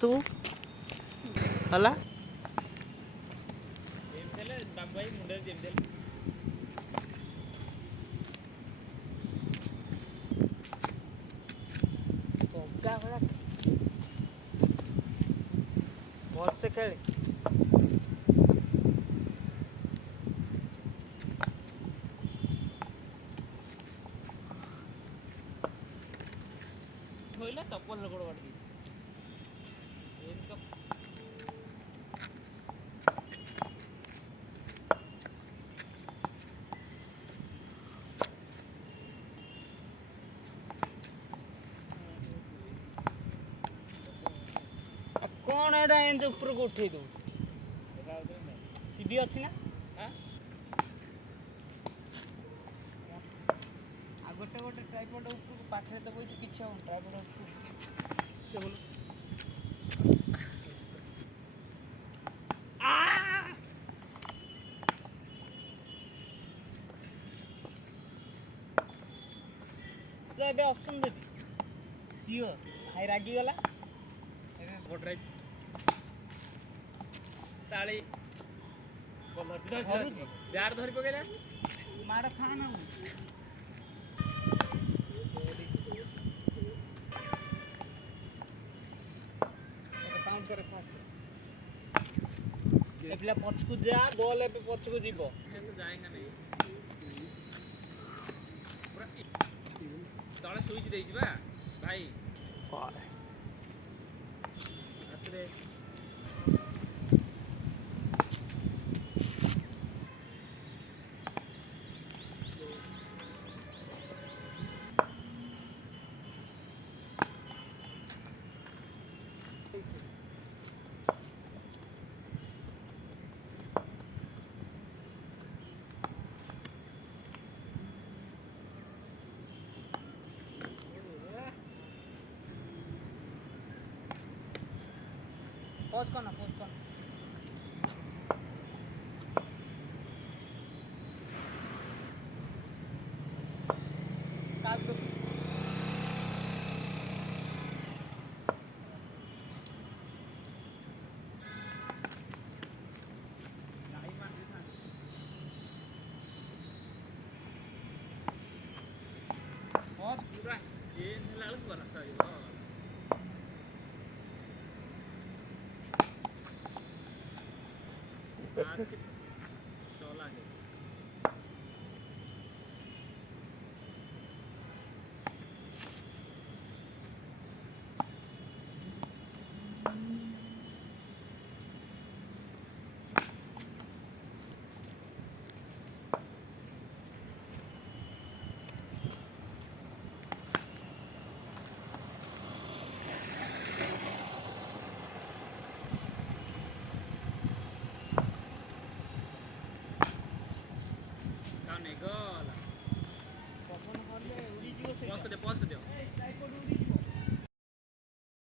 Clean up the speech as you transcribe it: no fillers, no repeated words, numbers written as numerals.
କରୁଥିବୁ ହେଲା। ଭଲସେ ଖେଳେ। ଧୋଇଲା ଚପଲ ଗୋଡ଼ ବାଡ଼ି ଦେଇଛି। କ'ଣ ଏଇଟା ଏମିତି ଉପରକୁ ଉଠେଇ ଦେବୁ? ସିବି ଅଛି ନା? ଆଉ ଗୋଟେ ଟ୍ରାଇପଡ୍ ଉପରକୁ ପାଖରେ ତ ବଇଛୁ କିଛି ହବନି। ଟ୍ରାଇପଡ୍ ଅଛି ତ ଏବେ ଅପସନ୍ ଦେବି ସିଓର। ଭାଇ ରାଗିଗଲା ଏବେ ତାଳି ବ୍ୟାଟ୍ ଧରି ପକେଇଲା ମାଡ଼ ଖାଆ ନା ଏ ପିଲା ପଛକୁ ଯା, ବଲ୍ ଏବେ ପଛକୁ ଯିବ। ତଳେ ସୁଇଚ୍ ଦେଇଛି ବା ଭାଇ ରାତିରେ। ପୋଜ୍ କର ନା, ପୋଜ୍ କର। ପୁରା ଏନ୍ ହେଲା ବେଳକୁ ଗଲା ସରିବ। ଚଲା ଗଲା। ପବନ କଲେ ଉଡ଼ିଯିବ। ପସ୍ କରିଦିଅ।